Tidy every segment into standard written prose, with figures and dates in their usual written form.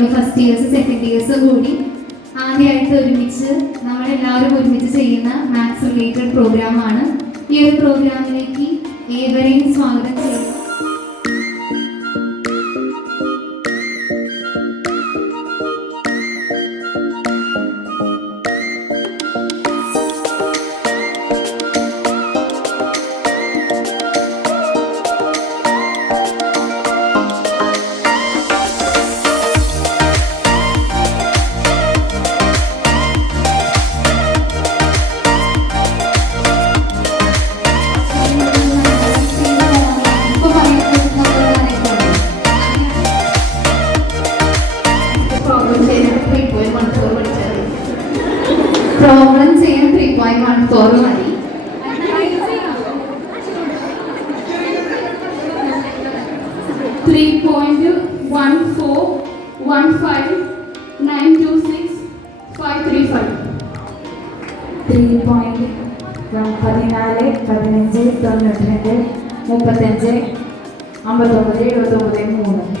ഞങ്ങൾ first years second years കൂടി ആദ്യമായിട്ട് ഒരുമിച്ച് നമ്മളെല്ലാവരും ഒരുമിച്ച് ചെയ്യുന്ന മാത്സ് റിലേറ്റഡ് പ്രോഗ്രാമാണ്. ഈ ഒരു പ്രോഗ്രാമിലേക്ക് ഏവരെയും സ്വാഗതം ചെയ്യുന്നു. പ്രോബ്ലം ചെയ്യാൻ 3.14 മതി. Three point 1415926535. 3.14, 15, 92, 35, 59, 79, 3.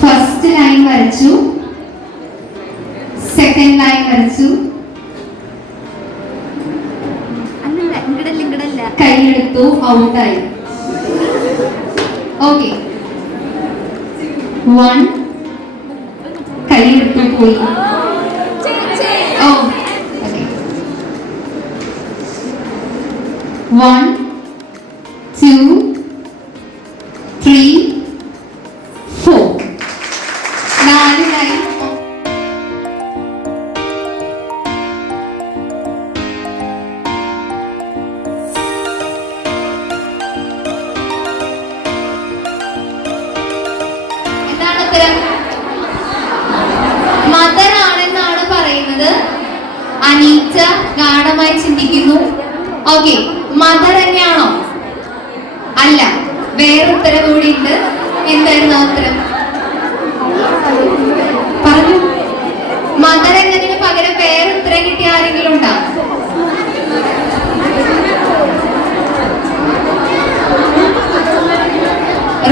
ഫസ്റ്റ് ലൈൻ വരച്ചു, സെക്കൻഡ് ലൈൻ വരച്ചു, കൈയെടുത്തു, ഔട്ടായി. ഓക്കെ, 1 കൈയെടുത്തു പോയി. ഓ, ഓക്കെ. 1 2 3 4. 4 ലൈൻ. എന്താണ് ഉത്തരം? മദർ ആണെന്നാണ് പറയുന്നത്. അനീറ്റ ഗാഢമായി ചിന്തിക്കുന്നു. ഓക്കെ, മദർ തന്നെയാണോ? അല്ല, വേറെ ഉത്തരം കൂടി ഉണ്ട്. എന്തായിരുന്നു ഉത്തരം? പറഞ്ഞു. മദർ എന്നതിന് പകരം വേറെ ഉത്തരം കിട്ടിയ ആരെങ്കിലും ഉണ്ടോ?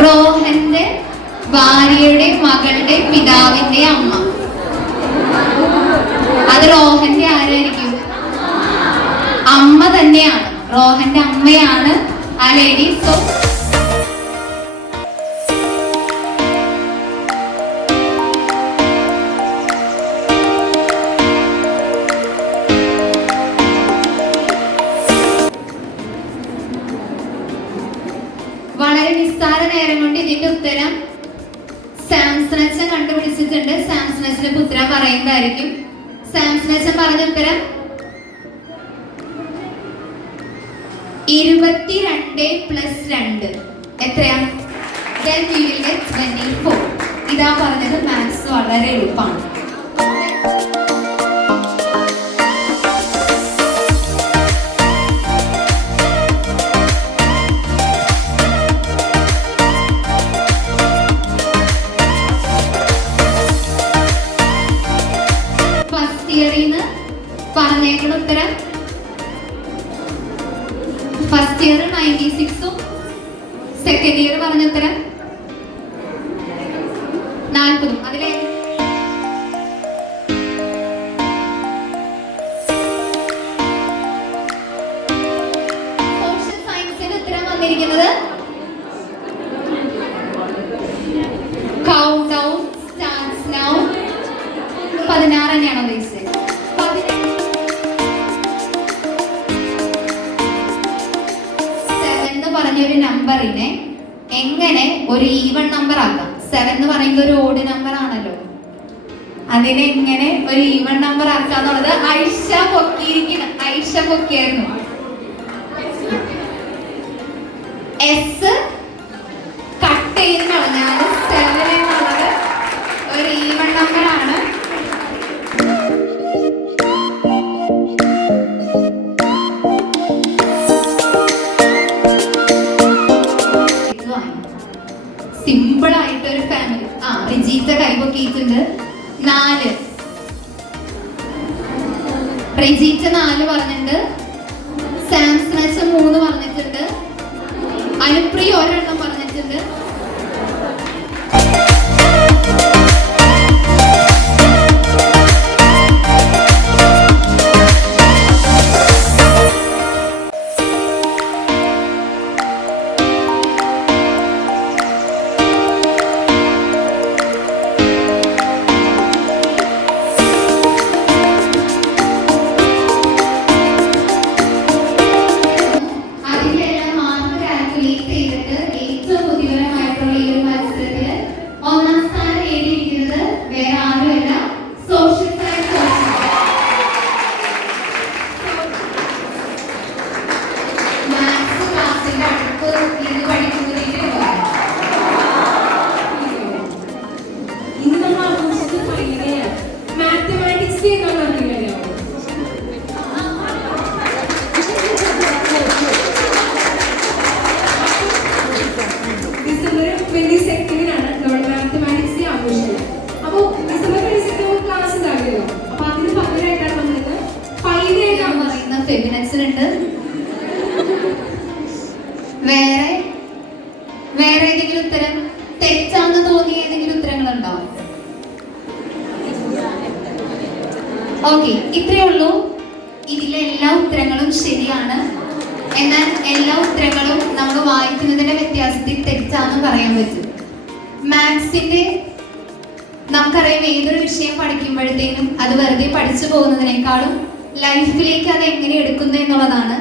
റോഹന്റെ ഭാര്യയുടെ മകളുടെ പിതാവിന്റെ അമ്മ. അത് റോഹന്റെ ആരായിരിക്കും? അമ്മ തന്നെയാണ്. റോഹന്റെ അമ്മയാണ് ആ ലേഡി. സോ വളരെ നിസ്സാര നേരം കൊണ്ട് ഇതിന്റെ ഉത്തരം സാംസൺ അച്ഛൻ കണ്ടുപിടിച്ചിട്ടുണ്ട്. സാംസൺ അച്ഛന്റെ ഉത്തരം പറയുന്നതായിരിക്കും. സാംസൺ അച്ഛൻ പറഞ്ഞ ഉത്തരം 22 + 2 എത്രയാ? Then we will get 24. ഇതാ പറഞ്ഞത്. മാത്സ് വളരെ എളുപ്പമാണ്. ഫസ്റ്റ് ഇയറിന്ന് പറഞ്ഞേക്കുന്ന ഉത്തരം ഫസ്റ്റ് ഇയർ 96ഉം സെക്കൻഡ് ഇയർ പറഞ്ഞ ഉത്തരം 40ഉം. അതിലെ സോഷ്യൽ സയൻസിന്റെ ഉത്തരം വന്നിരിക്കുന്നത് കൗണ്ട് ഡൗൺ സ്റ്റാർട്ട്സ് നൗ 16 തന്നെയാണോ ഉദ്ദേശിച്ചത്? 7 എന്ന് പറഞ്ഞൊരു നമ്പറിനെ എങ്ങനെ ഒരു ഈവൺ നമ്പർ ആക്കാം? 7 എന്ന് പറയുന്നത് ഒരു ഓഡ് നമ്പർ ആണല്ലോ. അതിനെ എങ്ങനെ ഒരു ഈവൺ നമ്പർ ആക്കാന്നുള്ളത് ഐഷ പൊക്കിയായിരുന്നു. എസ് കട്ട് ചെയ്ത് കളഞ്ഞാൽ 7 എന്നുള്ളത് ഒരു ഈവൺ നമ്പർ ആണ്. സിമ്പിൾ ആയിട്ട് ഒരു ഫാമിലി. റിജീത്ത കൈപൊക്കിയിട്ടുണ്ട്. 4 റിജീത്ത 4 പറഞ്ഞിട്ടുണ്ട്. സാംസൺ അച്ഛൻ 3 പറഞ്ഞിട്ടുണ്ട്. അനുപ്രിയ ഒരെണ്ണം പറഞ്ഞിട്ടുണ്ട്. വേറെ ഏതെങ്കിലും ഉത്തരം തെറ്റാന്ന് തോന്നിയ ഏതെങ്കിലും ഉത്തരങ്ങളുണ്ടോ? ഓക്കെ, ഇത്രയേ ഉള്ളൂ. ഇതിലെ എല്ലാ ഉത്തരങ്ങളും ശരിയാണ്. എന്നാൽ എല്ലാ ഉത്തരങ്ങളും നമ്മൾ വായിക്കുന്നതിന്റെ വ്യത്യാസത്തിൽ തെറ്റാന്ന് പറയാൻ പറ്റും. മാത്സിന്റെ നമുക്കറിയാം, ഏതൊരു വിഷയം പഠിക്കുമ്പോഴത്തേനും അത് വെറുതെ പഠിച്ചു പോകുന്നതിനേക്കാളും ലൈഫിലേക്ക് അത് എങ്ങനെ എടുക്കുന്നു എന്നുള്ളതാണ്